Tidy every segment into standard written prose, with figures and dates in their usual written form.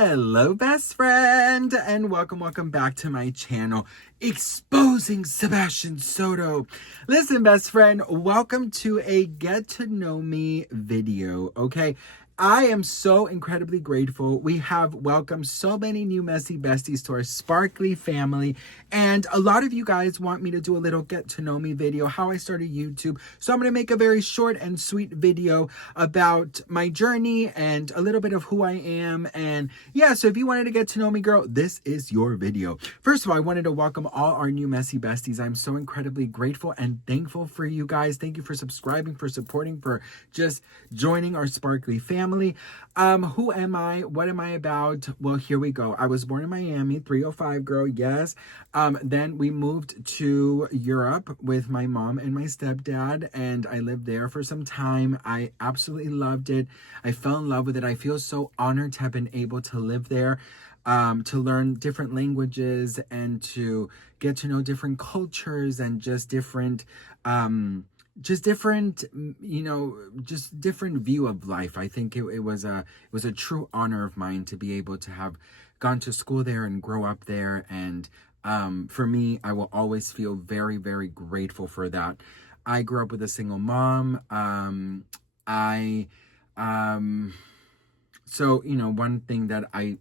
Hello, best friend, and welcome back to my channel, Exposing Sebastian Soto. Listen, best friend, welcome to a get to know me video, okay? I am so incredibly grateful. We have welcomed so many new messy besties to our sparkly family, and a lot of you guys want me to do a little get to know me video, how I started YouTube. So I'm going to make a very short and sweet video about my journey and a little bit of who I am. And yeah, so if you wanted to get to know me, girl, this is your video. First of all, I wanted to welcome all our new messy besties. I'm so incredibly grateful and thankful for you guys. Thank you for subscribing, for supporting, for just joining our sparkly family. Who am I? What am I about? Well, here we go. I was born in Miami, 305 girl, yes. Then we moved to Europe with my mom and my stepdad, and I lived there for some time. I absolutely loved it. I fell in love with it. I feel so honored to have been able to live there, to learn different languages and to get to know different cultures and just different, just different view of life. I think it was a true honor of mine to be able to have gone to school there and grow up there. And for me, I will always feel very, very grateful for that. I grew up with a single mom. So, one thing that I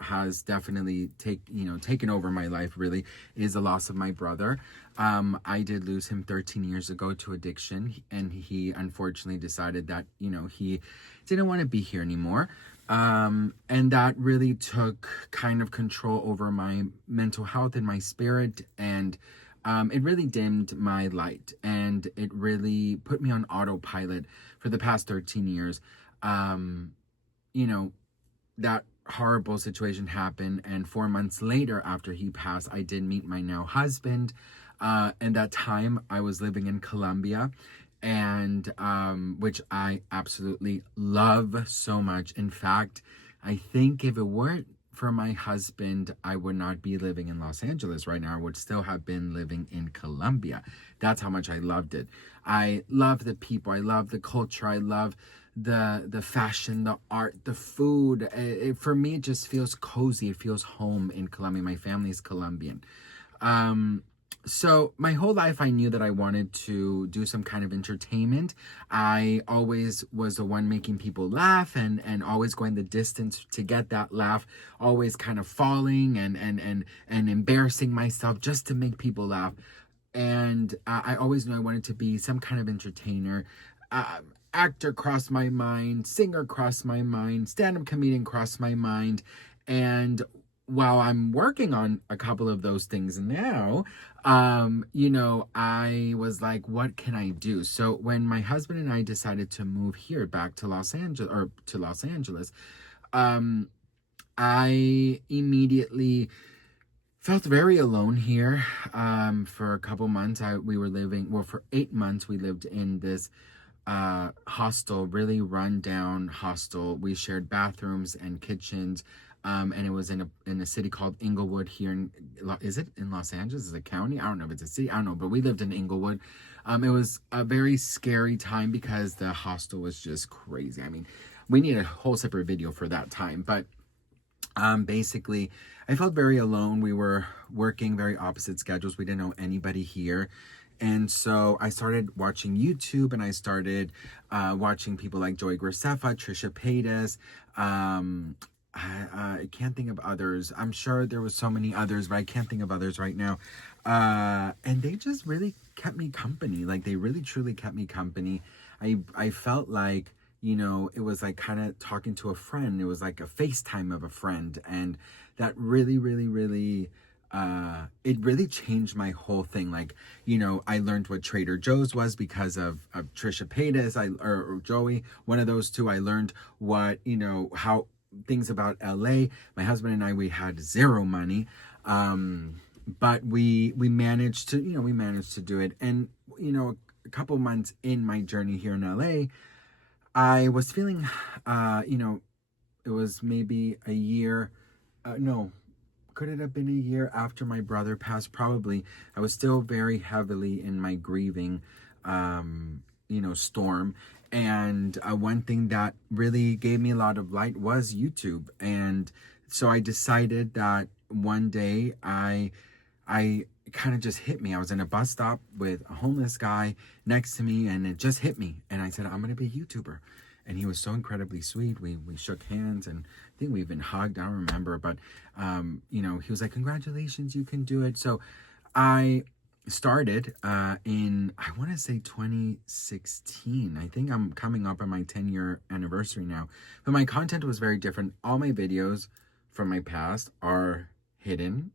has definitely taken over my life really is the loss of my brother. I did lose him 13 years ago to addiction, and he unfortunately decided that, he didn't want to be here anymore. And that really took kind of control over my mental health and my spirit, and it really dimmed my light, and it really put me on autopilot for the past 13 years. That horrible situation happened, and 4 months later after he passed, I did meet my now husband. And that time I was living in Colombia, and which I absolutely love so much. In fact, I think if it weren't for my husband, I would not be living in Los Angeles right now. I would still have been living in Colombia. That's how much I loved it. I love the people. I love the culture. I love the fashion, the art, the food. For me, it just feels cozy. It feels home in Colombia. My family is Colombian. So my whole life, I knew that I wanted to do some kind of entertainment. I always was the one making people laugh, and always going the distance to get that laugh, always kind of falling and embarrassing myself just to make people laugh. And I always knew I wanted to be some kind of entertainer. Actor crossed my mind, singer crossed my mind, stand-up comedian crossed my mind. And while I'm working on a couple of those things now, I was like, what can I do? So when my husband and I decided to move here back to Los Angeles, I immediately felt very alone here. For a couple months, for 8 months, we lived in this hostel, really run down hostel. We shared bathrooms and kitchens. And it was in a city called Inglewood here is it in Los Angeles? Is it a county? I don't know if it's a city. I don't know, but we lived in Inglewood. It was a very scary time because the hostel was just crazy. I mean, we need a whole separate video for that time. But basically, I felt very alone. We were working very opposite schedules. We didn't know anybody here. And so I started watching YouTube, and I started watching people like Joey Graceffa, Trisha Paytas. I can't think of others. I'm sure there was so many others, but I can't think of others right now. And they just really kept me company. Like, they really truly kept me company. I felt like, it was like kind of talking to a friend. It was like a FaceTime of a friend. And that really, really, really, it really changed my whole thing. Like, I learned what Trader Joe's was because of Trisha Paytas, or Joey, one of those two. I learned what, how things about LA. My husband and I, we had zero money, but we managed to do it. And a couple months in my journey here in LA, I was feeling it was maybe a year, no, could it have been a year after my brother passed? Probably. I was still very heavily in my grieving storm. And one thing that really gave me a lot of light was YouTube. And so I decided that one day I kind of just hit me. I was in a bus stop with a homeless guy next to me, and it just hit me. And I said, I'm going to be a YouTuber. And he was so incredibly sweet. We shook hands, and I think we even hugged. I don't remember. But, he was like, congratulations, you can do it. So I started in, I want to say 2016. I think I'm coming up on my 10-year anniversary now. But my content was very different. All my videos from my past are hidden,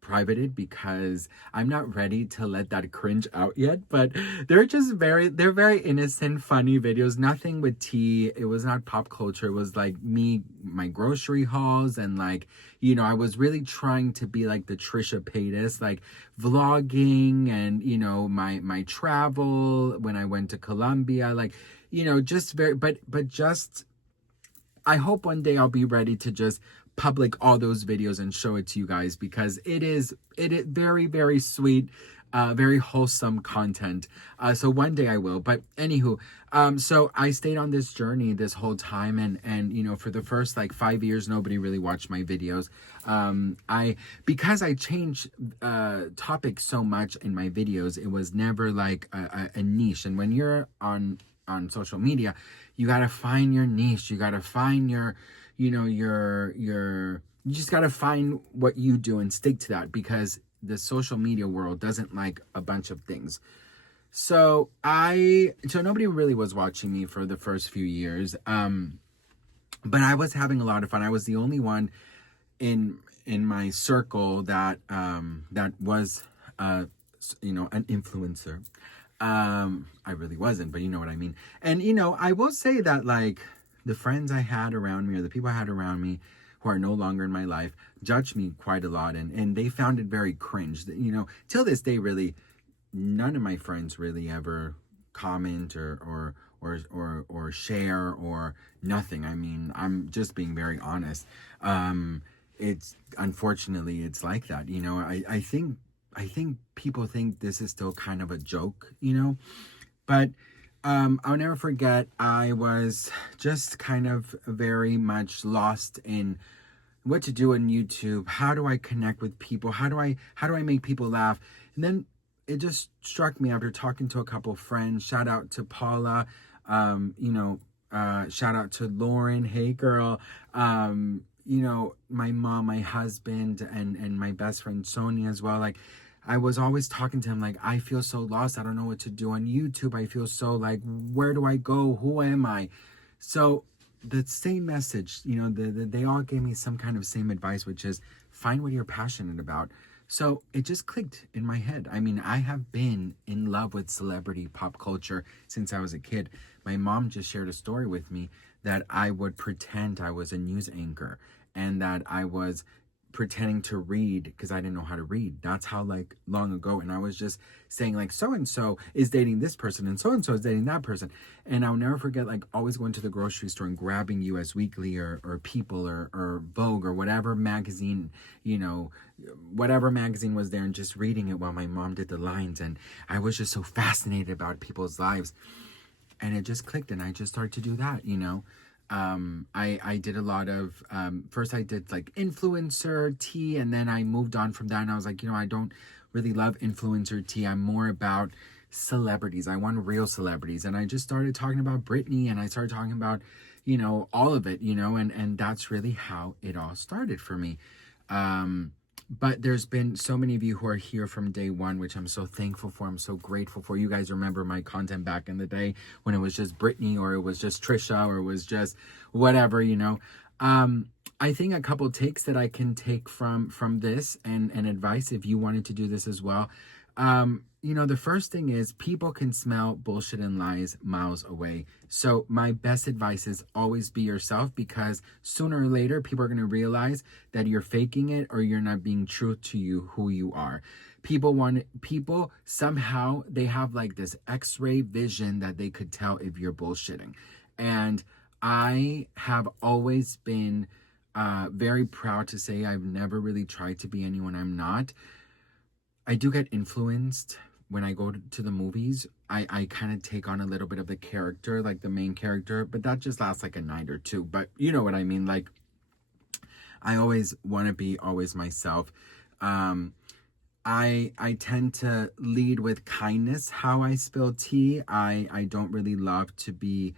privated, because I'm not ready to let that cringe out yet. But they're very innocent, funny videos. Nothing with tea. It was not pop culture. It was like me, my grocery hauls, and like, I was really trying to be like the Trisha Paytas, like vlogging, and my travel when I went to Colombia, like, just very, but just, I hope one day I'll be ready to just public all those videos and show it to you guys, because it is very, very sweet, very wholesome content. So one day I will. But anywho, so I stayed on this journey this whole time, and for the first like 5 years, nobody really watched my videos. Because I changed topics so much in my videos, it was never like a niche. And when you're on social media, you got to find your niche. You got to find your you just got to find what you do and stick to that, because the social media world doesn't like a bunch of things. So nobody really was watching me for the first few years. But I was having a lot of fun. I was the only one in my circle that was an influencer. I really wasn't, but you know what I mean. And I will say that, like, the friends I had around me, or the people I had around me who are no longer in my life, judged me quite a lot, and they found it very cringe. Till this day, really, none of my friends really ever comment or share or nothing. I mean, I'm just being very honest. It's unfortunately it's like that. I think people think this is still kind of a joke, but I'll never forget, I was just kind of very much lost in what to do on YouTube. How do I connect with people? How do I make people laugh? And then it just struck me after talking to a couple of friends. Shout out to Paula, shout out to Lauren. Hey girl. My mom, my husband, and my best friend Sonia as well. Like, I was always talking to him like, I feel so lost. I don't know what to do on YouTube. I feel so like, where do I go? Who am I? So the same message, they all gave me some kind of same advice, which is find what you're passionate about. So it just clicked in my head. I mean, I have been in love with celebrity pop culture since I was a kid. My mom just shared a story with me that I would pretend I was a news anchor, and that I was pretending to read because I didn't know how to read. That's how like long ago. And I was just saying like, so-and-so is dating this person, and so-and-so is dating that person. And I'll never forget, like, always going to the grocery store and grabbing US Weekly or People or Vogue or whatever magazine, whatever magazine was there, and just reading it while my mom did the lines. And I was just so fascinated about people's lives. And it just clicked, and I just started to do that, I did a lot of, first I did like influencer tea, and then I moved on from that, and I was like, I don't really love influencer tea. I'm more about celebrities. I want real celebrities. And I just started talking about Britney, and I started talking about, all of it, and that's really how it all started for me. But there's been so many of you who are here from day one, which I'm so thankful for. I'm so grateful for. You guys remember my content back in the day when it was just Britney, or it was just Trisha, or it was just whatever, I think a couple takes that I can take from this and advice, if you wanted to do this as well. The first thing is, people can smell bullshit and lies miles away. So my best advice is always be yourself, because sooner or later, people are going to realize that you're faking it, or you're not being true to who you are. People somehow, they have like this X-ray vision that they could tell if you're bullshitting. And I have always been very proud to say I've never really tried to be anyone I'm not. I do get influenced when I go to the movies, I kind of take on a little bit of the character, like the main character, but that just lasts like a night or two. But you know what I mean? Like, I always want to be always myself. I tend to lead with kindness how I spill tea. I don't really love to be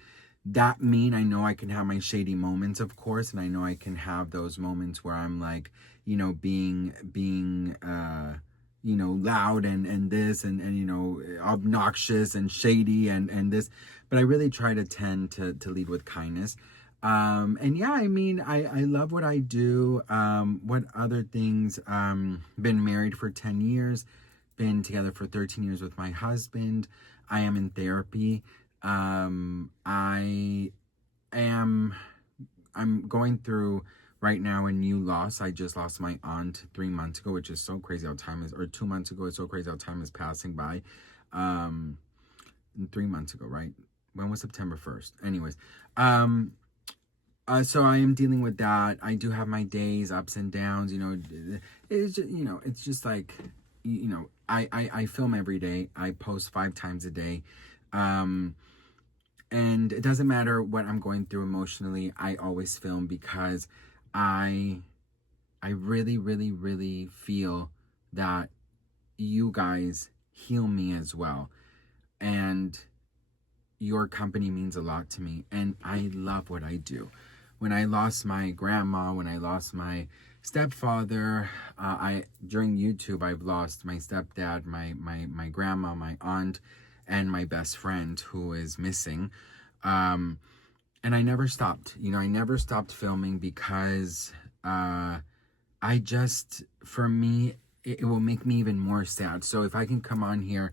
that mean. I know I can have my shady moments, of course, and I know I can have those moments where I'm like, being loud and this and obnoxious and shady and this, but I really try to tend to lead with kindness. And yeah, I mean, I love what I do. What other things? Been married for 10 years, been together for 13 years with my husband. I am in therapy. I am, I'm going through right now a new loss. I just lost my aunt 3 months ago, which is so crazy how time is, or 2 months ago. It's so crazy how time is passing by. 3 months ago, right? When was September 1st? Anyways, so I am dealing with that. I do have my days, ups and downs, it's just, it's just like, I film every day. I post 5 times a day. And it doesn't matter what I'm going through emotionally. I always film because I really, really, really feel that you guys heal me as well. And your company means a lot to me. And I love what I do. When I lost my grandma, when I lost my stepfather, during YouTube, I've lost my stepdad, my grandma, my aunt, and my best friend who is missing. And I never stopped. I never stopped filming because for me, it will make me even more sad. So if I can come on here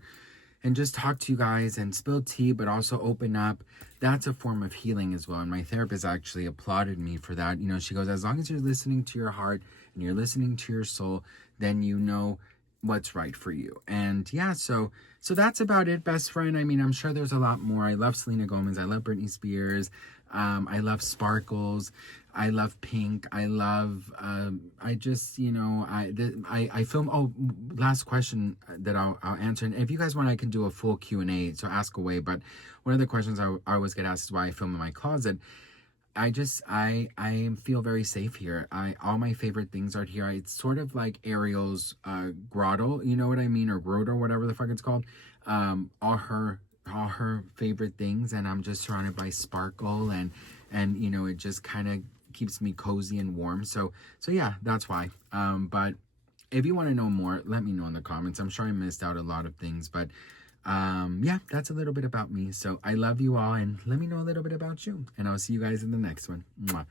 and just talk to you guys and spill tea, but also open up, that's a form of healing as well. And my therapist actually applauded me for that. She goes, as long as you're listening to your heart and you're listening to your soul, then you know what's right for you. And yeah, so that's about it, best friend. I mean, I'm sure there's a lot more. I love Selena Gomez. I love Britney Spears. I love Sparkles. I love Pink. I love, I just, I film. Oh, last question that I'll answer. And if you guys want, I can do a full Q&A, so ask away. But one of the questions I always get asked is why I film in my closet. I feel very safe here. All my favorite things are here. It's sort of like Ariel's grotto, you know what I mean, or grotto, whatever the fuck it's called. All her favorite things, and I'm just surrounded by sparkle and it just kind of keeps me cozy and warm. So yeah, that's why. But if you want to know more, let me know in the comments. I'm sure I missed out a lot of things, but yeah, that's a little bit about me. So I love you all, and let me know a little bit about you, and I'll see you guys in the next one. Mwah.